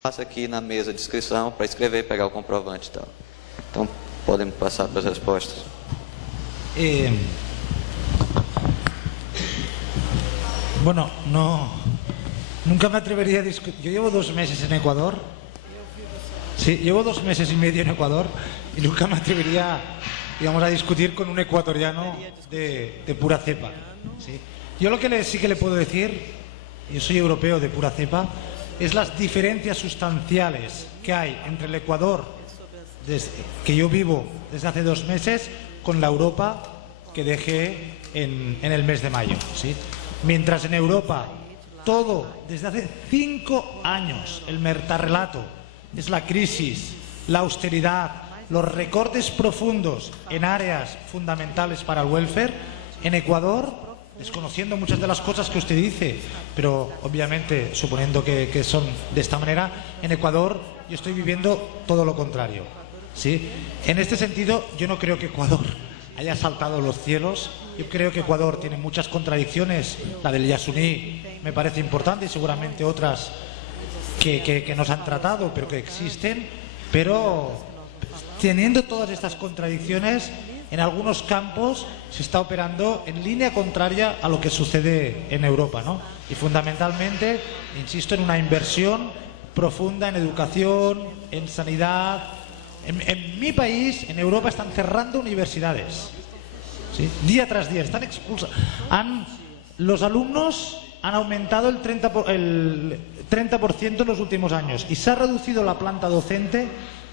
Passa aqui na mesa de inscrição para escrever e pegar o comprovante e tal. Então, podem passar para as respostas. Bueno, nunca me atrevería a discutir. Yo llevo 2 meses en Ecuador. Sí, llevo 2 meses y medio en Ecuador y nunca me atrevería, digamos, a discutir con un ecuatoriano de pura cepa. ¿Sí? Yo lo que sí que le puedo decir, yo soy europeo de pura cepa, es las diferencias sustanciales que hay entre el Ecuador que yo vivo desde hace 2 meses con la Europa que dejé en el mes de mayo. ¿Sí? Mientras en Europa todo, desde hace 5 años, el metarrelato es la crisis, la austeridad, los recortes profundos en áreas fundamentales para el welfare, en Ecuador, desconociendo muchas de las cosas que usted dice, pero obviamente suponiendo que son de esta manera, en Ecuador yo estoy viviendo todo lo contrario. ¿Sí? En este sentido, yo no creo que Ecuador haya saltado los cielos. Yo creo que Ecuador tiene muchas contradicciones. La del Yasuní me parece importante y seguramente otras que nos han tratado, pero que existen. Pero teniendo todas estas contradicciones, en algunos campos se está operando en línea contraria a lo que sucede en Europa, ¿no? Y fundamentalmente, insisto, en una inversión profunda en educación, en sanidad. En mi país, en Europa, están cerrando universidades. ¿Sí? Día tras día, están expulsando. Los alumnos han aumentado el 30% en los últimos años y se ha reducido la planta docente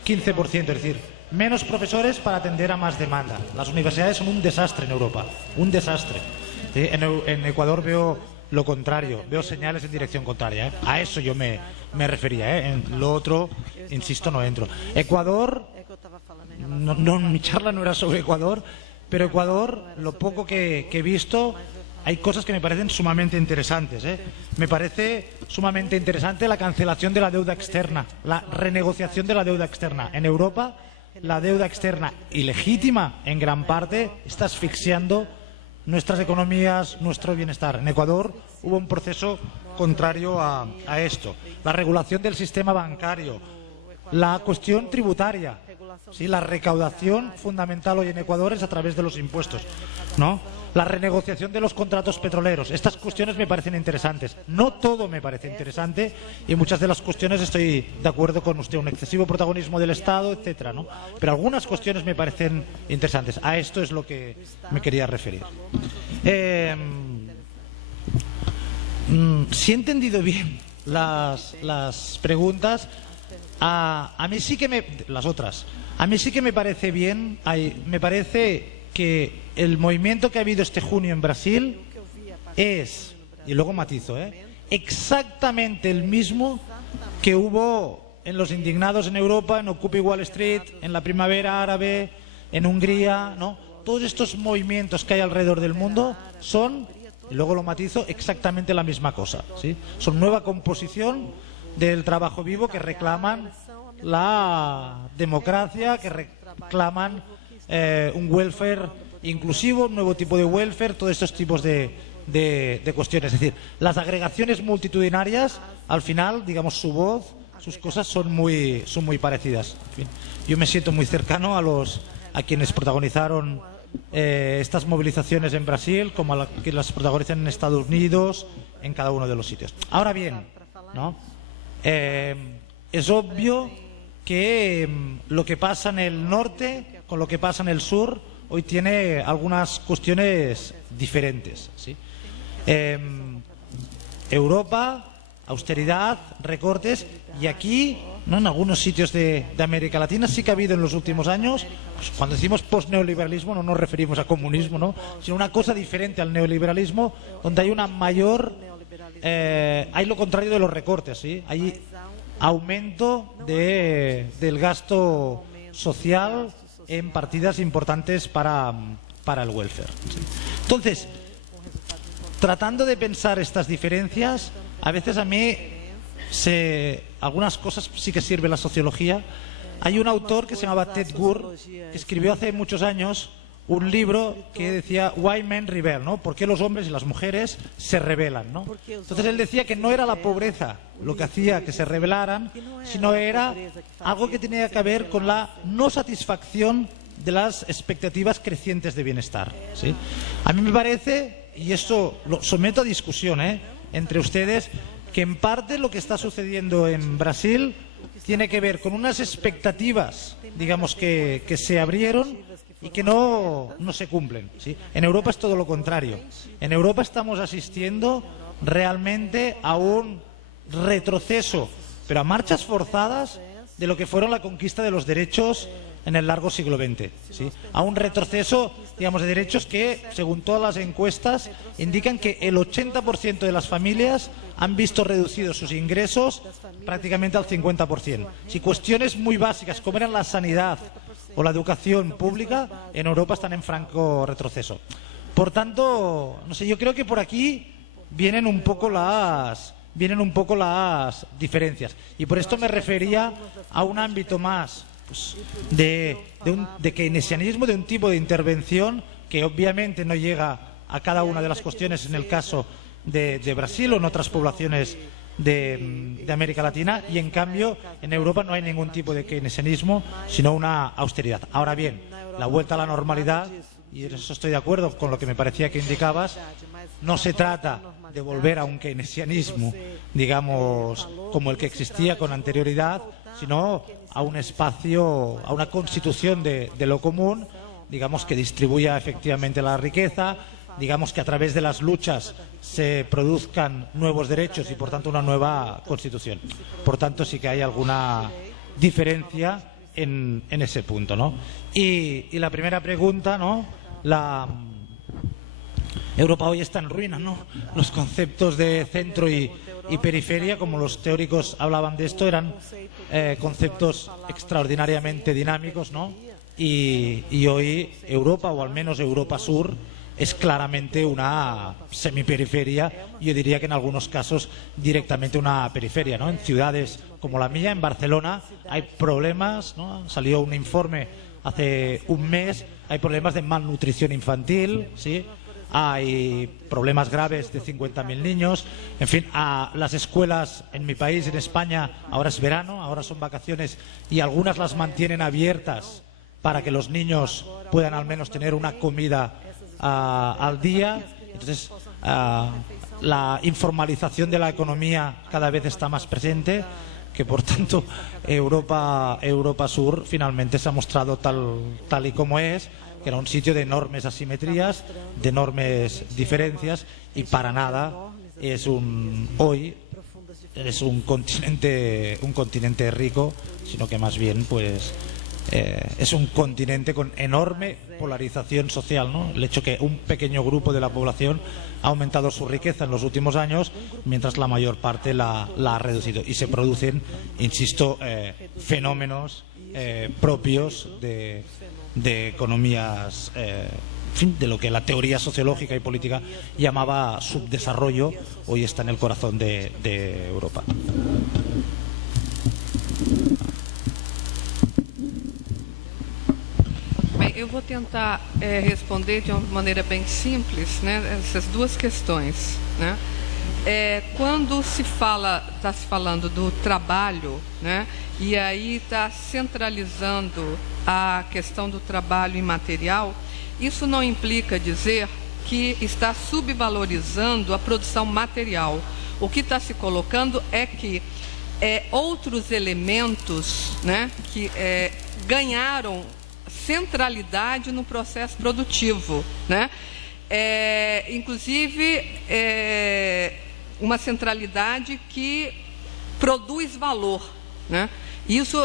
15%, es decir, menos profesores para atender a más demanda. Las universidades son un desastre en Europa, un desastre. ¿Sí? En Ecuador veo lo contrario, veo señales en dirección contraria. A eso yo me refería. En lo otro, insisto, no entro. Ecuador, mi charla no era sobre Ecuador, pero Ecuador, lo poco que he visto, hay cosas que me parecen sumamente interesantes. Me parece sumamente interesante la cancelación de la deuda externa, la renegociación de la deuda externa. En Europa, la deuda externa, ilegítima en gran parte, está asfixiando nuestras economías, nuestro bienestar. En Ecuador hubo un proceso contrario a esto. La regulación del sistema bancario, la cuestión tributaria. ¿Sí? La recaudación fundamental hoy en Ecuador es a través de los impuestos, ¿no? La renegociación de los contratos petroleros. Estas cuestiones me parecen interesantes. No todo me parece interesante y muchas de las cuestiones estoy de acuerdo con usted. Un excesivo protagonismo del Estado, etcétera, ¿no? Pero algunas cuestiones me parecen interesantes. A esto es lo que me quería referir. Si he entendido bien las preguntas, a mí sí que las otras. A mí sí que me parece bien, me parece que el movimiento que ha habido este junio en Brasil es, y luego matizo, exactamente el mismo que hubo en los indignados en Europa, en Occupy Wall Street, en la primavera árabe, en Hungría, ¿no? Todos estos movimientos que hay alrededor del mundo son, y luego lo matizo, exactamente la misma cosa, ¿sí? Son nueva composición del trabajo vivo que reclaman la democracia, que reclaman un welfare inclusivo, un nuevo tipo de welfare, todos estos tipos de cuestiones. Es decir, las agregaciones multitudinarias, al final, digamos, su voz, sus cosas son muy parecidas. En fin, yo me siento muy cercano a quienes protagonizaron estas movilizaciones en Brasil, como a que las protagonizan en Estados Unidos, en cada uno de los sitios. Ahora bien, ¿no? Es obvio que lo que pasa en el norte con lo que pasa en el sur hoy tiene algunas cuestiones diferentes, ¿sí? Europa, austeridad, recortes, y aquí, ¿no? En algunos sitios de América Latina sí que ha habido en los últimos años, pues cuando decimos post-neoliberalismo no nos referimos a comunismo, ¿no? Sino una cosa diferente al neoliberalismo, donde hay una mayor... hay lo contrario de los recortes, ¿sí? Hay aumento del gasto social en partidas importantes para el welfare, ¿sí? Entonces, tratando de pensar estas diferencias, a veces a mí algunas cosas sí que sirve la sociología. Hay un autor que se llamaba Ted Gurr, que escribió hace muchos años un libro que decía Why Men Rebel, ¿no? ¿Por qué los hombres y las mujeres se rebelan, ¿no? Entonces él decía que no era la pobreza lo que hacía que se rebelaran, sino era algo que tenía que ver con la no satisfacción de las expectativas crecientes de bienestar, ¿sí? A mí me parece, y esto lo someto a discusión entre ustedes, que en parte lo que está sucediendo en Brasil tiene que ver con unas expectativas, digamos, que se abrieron y que no se cumplen, ¿sí? En Europa es todo lo contrario. En Europa estamos asistiendo realmente a un retroceso, pero a marchas forzadas, de lo que fueron la conquista de los derechos en el largo siglo XX, ¿sí? A un retroceso, digamos, de derechos que, según todas las encuestas, indican que el 80% de las familias han visto reducidos sus ingresos prácticamente al 50%. Si cuestiones muy básicas como eran la sanidad o la educación pública, en Europa están en franco retroceso. Por tanto, no sé, yo creo que por aquí vienen un poco las diferencias. Y por esto me refería a un ámbito más, pues, de keynesianismo, de un tipo de intervención que obviamente no llega a cada una de las cuestiones en el caso de Brasil o en otras poblaciones de América Latina, y en cambio en Europa no hay ningún tipo de keynesianismo, sino una austeridad. Ahora bien, la vuelta a la normalidad, y en eso estoy de acuerdo con lo que me parecía que indicabas, no se trata de volver a un keynesianismo, digamos, como el que existía con anterioridad, sino a un espacio, a una constitución de lo común, digamos, que distribuya efectivamente la riqueza, digamos, que a través de las luchas se produzcan nuevos derechos y por tanto una nueva constitución. Por tanto sí que hay alguna diferencia en ese punto, ¿no? Y la primera pregunta, ¿no? Europa hoy está en ruinas, ¿no? Los conceptos de centro y periferia, como los teóricos hablaban de esto, eran conceptos extraordinariamente dinámicos, ¿no? Y hoy Europa, o al menos Europa Sur, es claramente una semiperiferia, yo diría que en algunos casos directamente una periferia, ¿no? En ciudades como la mía, en Barcelona, hay problemas, ¿no? Salió un informe hace un mes, hay problemas de malnutrición infantil, ¿sí? Hay problemas graves de 50.000 niños. En fin, a las escuelas en mi país, en España, ahora es verano, ahora son vacaciones y algunas las mantienen abiertas para que los niños puedan al menos tener una comida al día. Entonces, la informalización de la economía cada vez está más presente, que por tanto Europa Sur finalmente se ha mostrado tal y como es, que era un sitio de enormes asimetrías, de enormes diferencias, y para nada hoy es un continente rico, sino que más bien pues es un continente con enorme polarización social, ¿no? El hecho que un pequeño grupo de la población ha aumentado su riqueza en los últimos años, mientras la mayor parte la ha reducido, y se producen, insisto, fenómenos propios de economías, en fin, de lo que la teoría sociológica y política llamaba subdesarrollo, hoy está en el corazón de Europa. Bem, eu vou tentar responder de uma maneira bem simples, né, essas duas questões, né? Quando está se falando do trabalho, né, e aí está centralizando a questão do trabalho imaterial, isso não implica dizer que está subvalorizando a produção material. O que está se colocando é que outros elementos, né, que ganharam centralidade no processo produtivo, né? Inclusive uma centralidade que produz valor, né?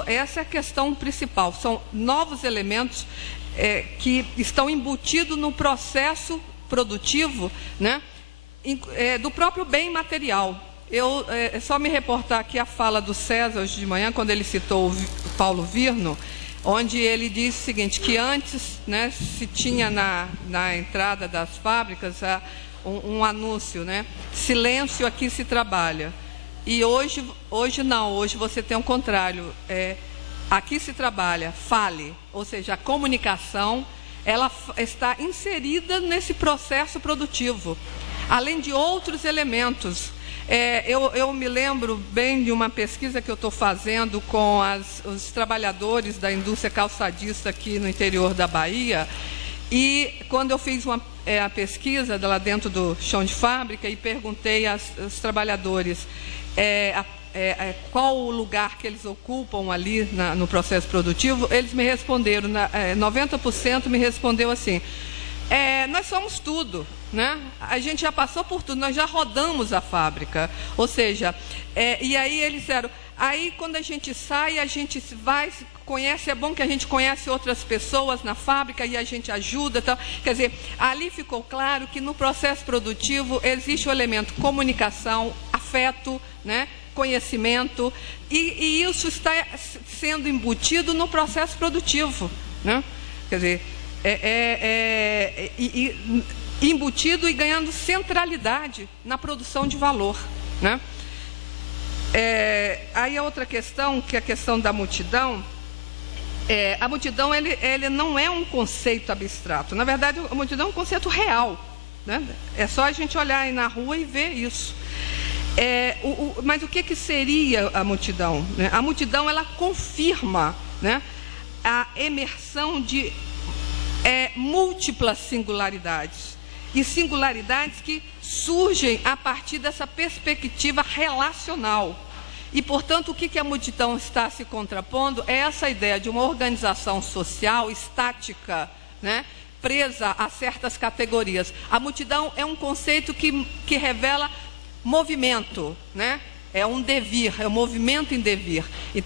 Essa é a questão principal. São novos elementos que estão embutidos no processo produtivo, né? Do próprio bem material. É só me reportar aqui a fala do César hoje de manhã, quando ele citou o Paulo Virno, onde ele disse o seguinte, que antes, né, se tinha na entrada das fábricas um anúncio, né, silêncio, aqui se trabalha. E hoje não, hoje você tem o contrário, aqui se trabalha, fale, ou seja, a comunicação ela está inserida nesse processo produtivo, além de outros elementos. Eu me lembro bem de uma pesquisa que eu estou fazendo com os trabalhadores da indústria calçadista aqui no interior da Bahia, e quando eu fiz a pesquisa lá dentro do chão de fábrica e perguntei aos trabalhadores qual o lugar que eles ocupam ali no processo produtivo, eles me responderam, 90% me respondeu assim: nós somos tudo, né? A gente já passou por tudo, nós já rodamos a fábrica. Ou seja, e aí eles disseram, aí quando a gente sai, a gente vai, conhece, é bom que a gente conhece outras pessoas na fábrica e a gente ajuda, tal. Quer dizer, ali ficou claro que no processo produtivo existe o elemento comunicação, afeto, né? Conhecimento, e isso está sendo embutido no processo produtivo, né? Quer dizer, embutido e ganhando centralidade na produção de valor, né? Aí a outra questão, que é a questão da multidão. A multidão ele não é um conceito abstrato. Na verdade, a multidão é um conceito real, né? É só a gente olhar aí na rua e ver isso. Mas o que seria a multidão, né? A multidão, ela confirma, né, a emersão de múltiplas singularidades, e singularidades que surgem a partir dessa perspectiva relacional. E, portanto, o que a multidão está se contrapondo é essa ideia de uma organização social estática, né, presa a certas categorias. A multidão é um conceito que revela movimento, né? É um devir, é um movimento em devir,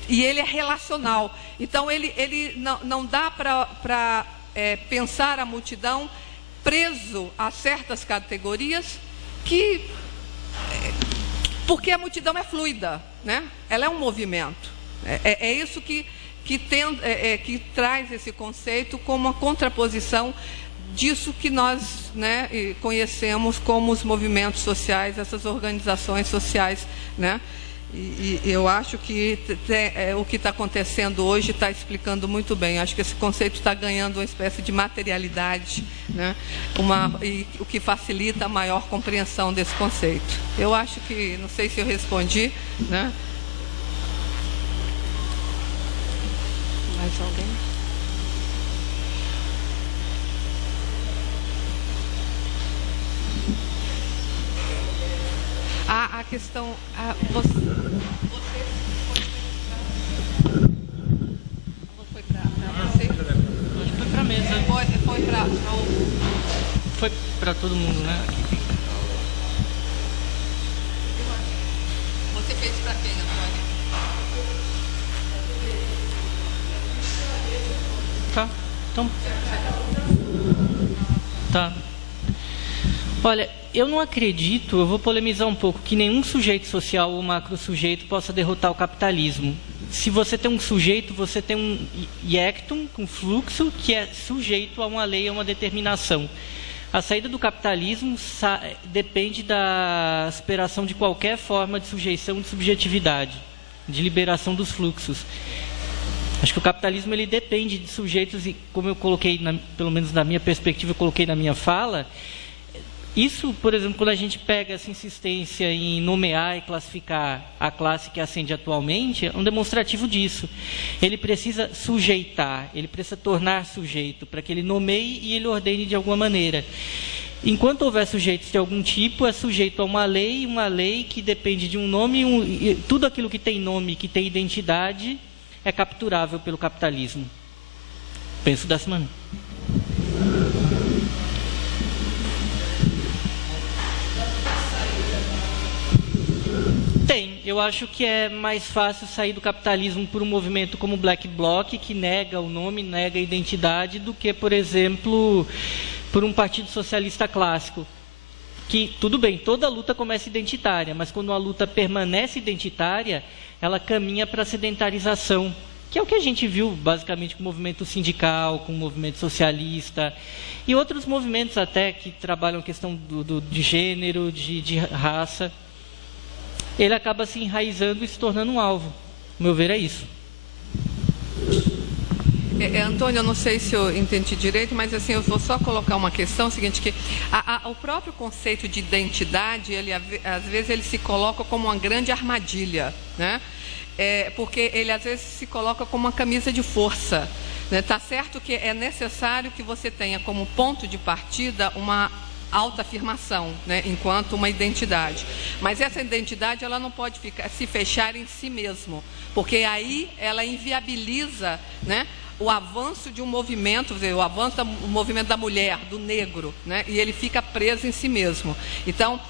e ele é relacional. Então ele não dá para pensar a multidão preso a certas categorias, porque a multidão é fluida, né? Ela é um movimento. É isso que traz esse conceito como uma contraposição disso que nós, né, conhecemos como os movimentos sociais, essas organizações sociais, né? E eu acho que o que está acontecendo hoje está explicando muito bem. Acho que esse conceito está ganhando uma espécie de materialidade, né? O que facilita a maior compreensão desse conceito. Eu acho que, não sei se eu respondi, né? Mais alguém? A questão... Você foi para você? Foi para a mesa. Foi para todo mundo, né? Você fez para quem, Antônio? Tá, então... Tá. Olha, eu não acredito, eu vou polemizar um pouco, que nenhum sujeito social ou macro-sujeito possa derrotar o capitalismo. Se você tem um sujeito, você tem um iectum, um fluxo, que é sujeito a uma lei, a uma determinação. A saída do capitalismo depende da superação de qualquer forma de sujeição de subjetividade, de liberação dos fluxos. Acho que o capitalismo ele depende de sujeitos, e como eu coloquei, pelo menos na minha perspectiva, eu coloquei na minha fala. Isso, por exemplo, quando a gente pega essa insistência em nomear e classificar a classe que ascende atualmente, é um demonstrativo disso. Ele precisa sujeitar, ele precisa tornar sujeito, para que ele nomeie e ele ordene de alguma maneira. Enquanto houver sujeitos de algum tipo, é sujeito a uma lei que depende de um nome, e tudo aquilo que tem nome, que tem identidade, é capturável pelo capitalismo. Penso dessa maneira. Tem. Eu acho que é mais fácil sair do capitalismo por um movimento como o Black Bloc, que nega o nome, nega a identidade, do que, por exemplo, por um partido socialista clássico. Que, tudo bem, toda luta começa identitária, mas quando a luta permanece identitária, ela caminha para a sedentarização, que é o que a gente viu, basicamente, com o movimento sindical, com o movimento socialista, e outros movimentos até que trabalham a questão de gênero, de raça. Ele acaba se enraizando e se tornando um alvo. O meu ver é isso. Antônio, eu não sei se eu entendi direito, mas assim, eu vou só colocar uma questão, seguinte, que o próprio conceito de identidade, ele, às vezes ele se coloca como uma grande armadilha, né? Porque ele às vezes se coloca como uma camisa de força. Está certo que é necessário que você tenha como ponto de partida uma autoafirmação, né, enquanto uma identidade. Mas essa identidade ela não pode se fechar em si mesmo, porque aí ela inviabiliza, né, o avanço de um movimento, o avanço do movimento da mulher, do negro, né, e ele fica preso em si mesmo. Então,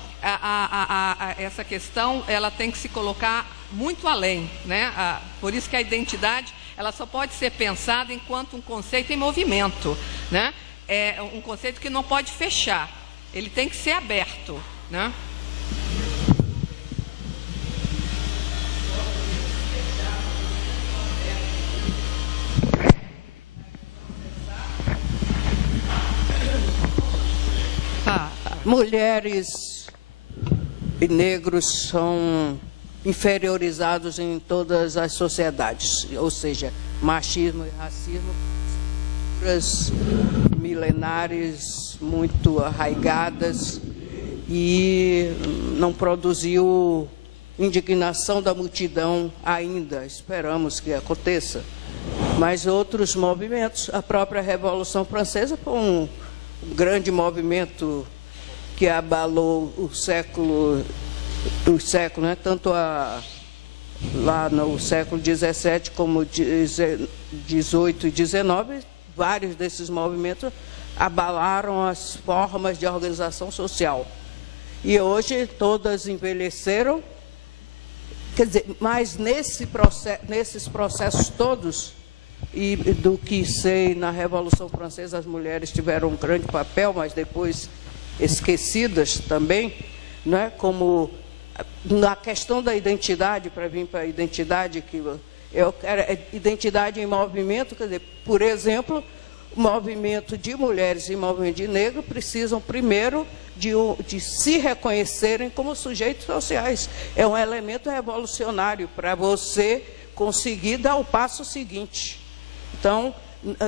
essa questão ela tem que se colocar muito além, né? Por isso que a identidade ela só pode ser pensada enquanto um conceito em movimento, né? É um conceito que não pode fechar, ele tem que ser aberto, né? Mulheres e negros são inferiorizados em todas as sociedades, ou seja, machismo e racismo, culturas milenares muito arraigadas, e não produziu indignação da multidão ainda. Esperamos que aconteça. Mas outros movimentos, a própria Revolução Francesa foi um grande movimento que abalou os séculos, né? Tanto lá no século XVII como XVIII e XIX, vários desses movimentos abalaram as formas de organização social. E hoje todas envelheceram, quer dizer, mas nesses processos todos, e do que sei, na Revolução Francesa as mulheres tiveram um grande papel, mas depois esquecidas também, né? Como na questão da identidade, para vir para a identidade, que eu quero, identidade em movimento, quer dizer, por exemplo, o movimento de mulheres e o movimento de negros precisam primeiro de se reconhecerem como sujeitos sociais. É um elemento revolucionário para você conseguir dar o passo seguinte. Então,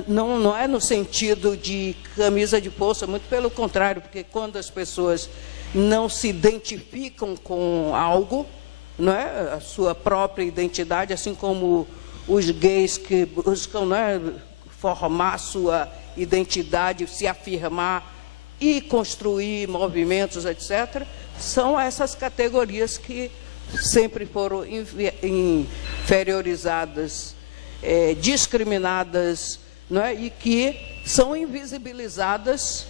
não é no sentido de camisa de força, muito pelo contrário, porque quando as pessoas não se identificam com algo, não é, a sua própria identidade, assim como os gays que buscam, não é, formar sua identidade, se afirmar e construir movimentos, etc., são essas categorias que sempre foram inferiorizadas, discriminadas, não é? E que são invisibilizadas